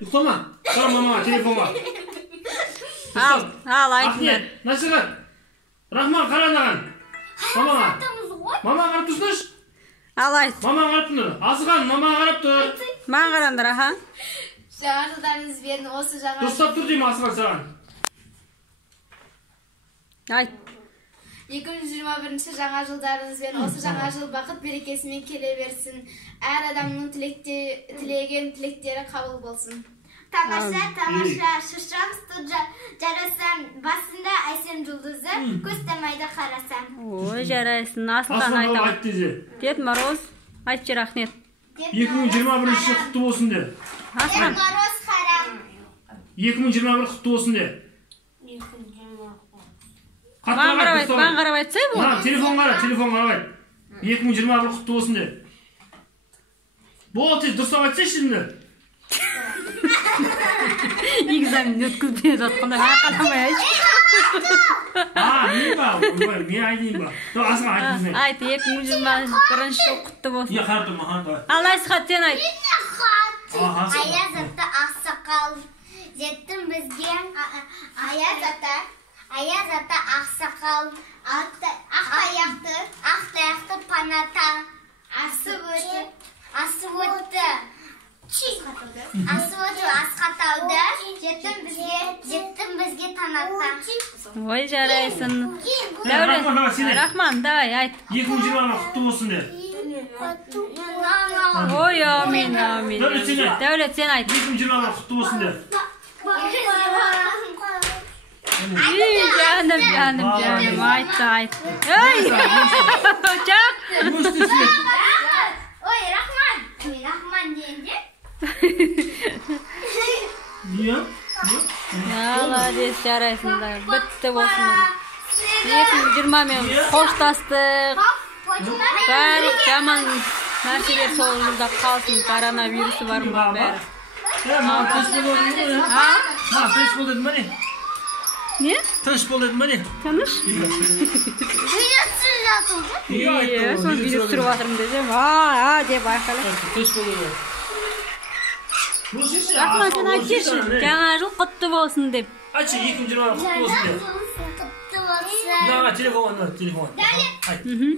Uykılama. Qara mamaga telefon var. Al aytыңдар. Nasılsın? Rahman qara anаған. Mamaga. Mama qarab turсыңдаршы. Al ayt. Mama qarab tur. Азған mama qarab tur. Маған қараңдар, аха. Жаңа жылдарыңызбен осы жаңа Дұрыстап тұр деймін Асған саған. Айт. 2021 жаңа жылдарыңызбен осы жаңа жыл бақыт берекесімен келе берсін. Әр адамның тілеген тілектері қабыл болсын. Тамаша, шышам жарасам, басында Айсен жұлдызы, көз тамайды қарасам. Ой, жарайсың, Асылхан Асылхан айтам. айт десе. Дед Мороз, айтшы рахмет. 2021 жыл құтты болсын де. Асылхан. Мороз қарам. 2021 құтты болсын де. Маған қарап айтсай бұл. Телефон қарап айт. 2021 құтты болсын де. Бұл тез дұрыстап айтсайшы şimdi. Экзамен өткізбей жатқанда қадамай айтшы. Мен ба? Мен айтайын ба? Асылхан айт бізіне. Айт, 2021 жыл құтты болсын. Қарап тұр маған. Ал Айсхат, сен айт. Аяз ата ақсақал жеттім бізге. Аяз ата ақсақал ақ аяқты паната асып өтті асқатауды жеттім бізге танатта. Ой, жарайсың. Рахман, давай, айт. 2020 құтты болсын де. Ой, амин. Дәулет, сен айт. 2020 құтты болсын де. Жаным, айт. Ой, чақ. Ой, Рахман дейінде. Не? Молодец, жарайсыңдар. Бітті болсын. 2020-мен қоштастық. Бәрі жаман нәрселер сол жылда қалсын. Коронавирусы бар ма бәрі. Тыныш бол дедім ба не? Не? Тыныш бол дедім ба не? Тыныш? Сол видео түсіріп жатырмын десем, деп айқайлап. Тыныш бол дедім. Рахман, сен айтшы, жаңа жыл құтты болсын деп. Айтшы, 2020 құтты болсын деп. Құтты болсын. Мына телефон.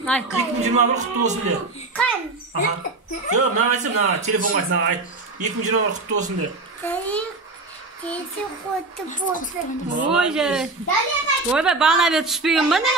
Айт. 2021 құтты болсын деп. Қан? Жоқ, мына айтсам, мына телефон айт. 2021 құтты болсын деп. Тесі құтты болсын. Ой, жарайсың. Ойбай, бана бет түспеген ба не?